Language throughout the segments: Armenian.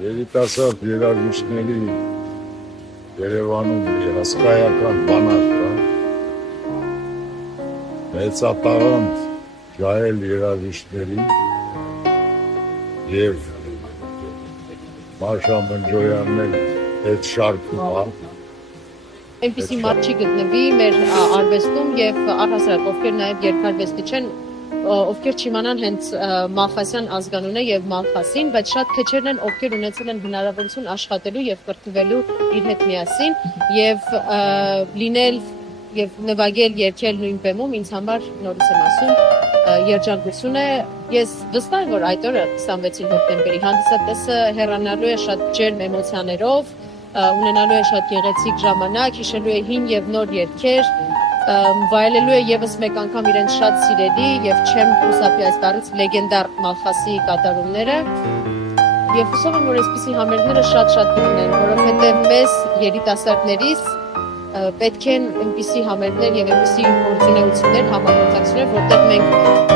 երիտասարդ երաժիշտների Երևանում մի հսկայական բանակ կա, մեծատաղանդ ջահել երաժիշտների և Մաշա Մնջոյանն էլ այդ շարքում է։ Այնպիսի մարդ չի գտնվի մեր արվեստում եւ առհասարակ ովքեր նաեւ երկարվեստի չեն, ովքեր չիմանան հենց Մալխասյան ազգանունը եւ Մալխասին, բայց շատ քչերն են, ովքեր ունեցել են հնարավորություն աշխատելու եւ կրթվելու իր հետ միասին եւ լինել եւ նվագել, երգել նույն բեմում ինձ համար նորից եմ ասում երջանկություն է։ Ես վստահ եմ, որ այդ օրը 26 հոկտեմբերի հանդիսատեսը հեռանալու է շատ ջերմ էմոցիաներով, ունենալու է շատ գեղեցիկ ժամանակ, հիշելու է հին եւ նոր երգեր, վայելելու է եւս մեկ անգամ իրենց շատ սիրելի եւ չեմ խուսափի այս բառից լեգենդար Մալխասի կատարումները։ Եվ հուսով եմ, որ այսպիսի համերգները շատ կլինեն, որովհետեւ մեզ երիտասարդներից պետք են այնպիսի համերգներ եւ այնպիսի գործունեություններ, համագործակցություններ, որտեղ մենք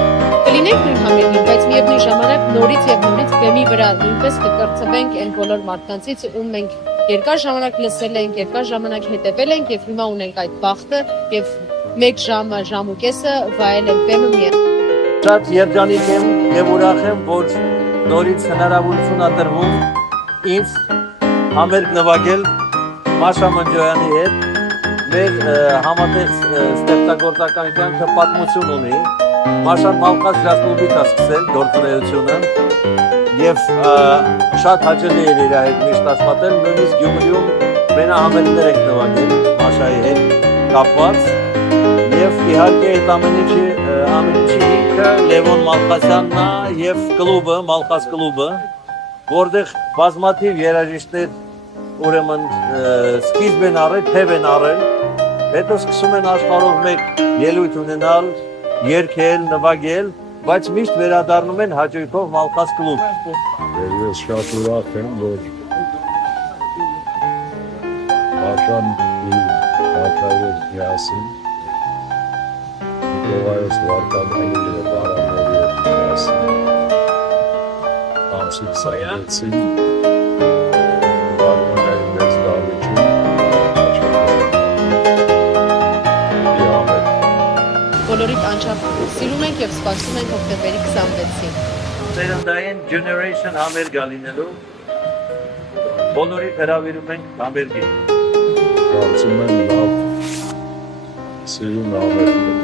կլինենք նույն համերգին, բայց միևնույն ժամանակ նորից եւ նորից բեմի վրա նույնպես կկրթվենք այն բոլոր մարդկանցից, ում մենք երկար ժամանակ լսել ենք, երկար ժամանակ հետևել ենք եւ հիմա ունենք այդ բախտը եւ մեկ ժամը, ժամ ու կեսը վայելել բեմը միայն։ Շատ երջանիկ եմ եւ ուրախ եմ, որ նորից հնարավորություն ա տրվում ինձ համերգ նվագել Մաշա Մնջոյանի հետ։ Մեր համատեղ ստեղծագործական կյանքը պատմություն ունի։ Մաշան Մալխաս ջազ կլուբից ա սկսել գործունեությունը եւ շատ հաճելի էր իր հետ միշտ աշխատել, նույնիսկ Գյումրիում մենահամերգներ ենք նվագել Մաշայի հետ կապված եւ իհարկե այդ ամեն ինչի հիմքը Լևոն Մալխասյանն է եւ կլուբը, Մալխաս կլուբը, որտեղ բազմաթիվ երաժիշտներ ուրեմն սկիզբ են առել, թև են առել, հետո սկսում են աշխարհով մեկ ելույթ ունենալ, երգել, նվագել, բայց միշտ վերադառնում են հաճույքով Մալխաս կլուբ։ Ես շատ ուրախ եմ, որ Մաշան Մալխասյան միասին Նիկոլայոս Վարդանյանի և Արամովի հետ միասին ամսից սայեցին Վարդանյանի մեծ դավիճում Բոլորիդ անչափ սիրում ենք եւ սպասում ենք հոկտեմբերի 26-ին։ Սերնդային Generation համերգ ա լինելու, բոլորիդ հրավիրում ենք համերգին։ Կարծում եմ լավ սիրուն համերգ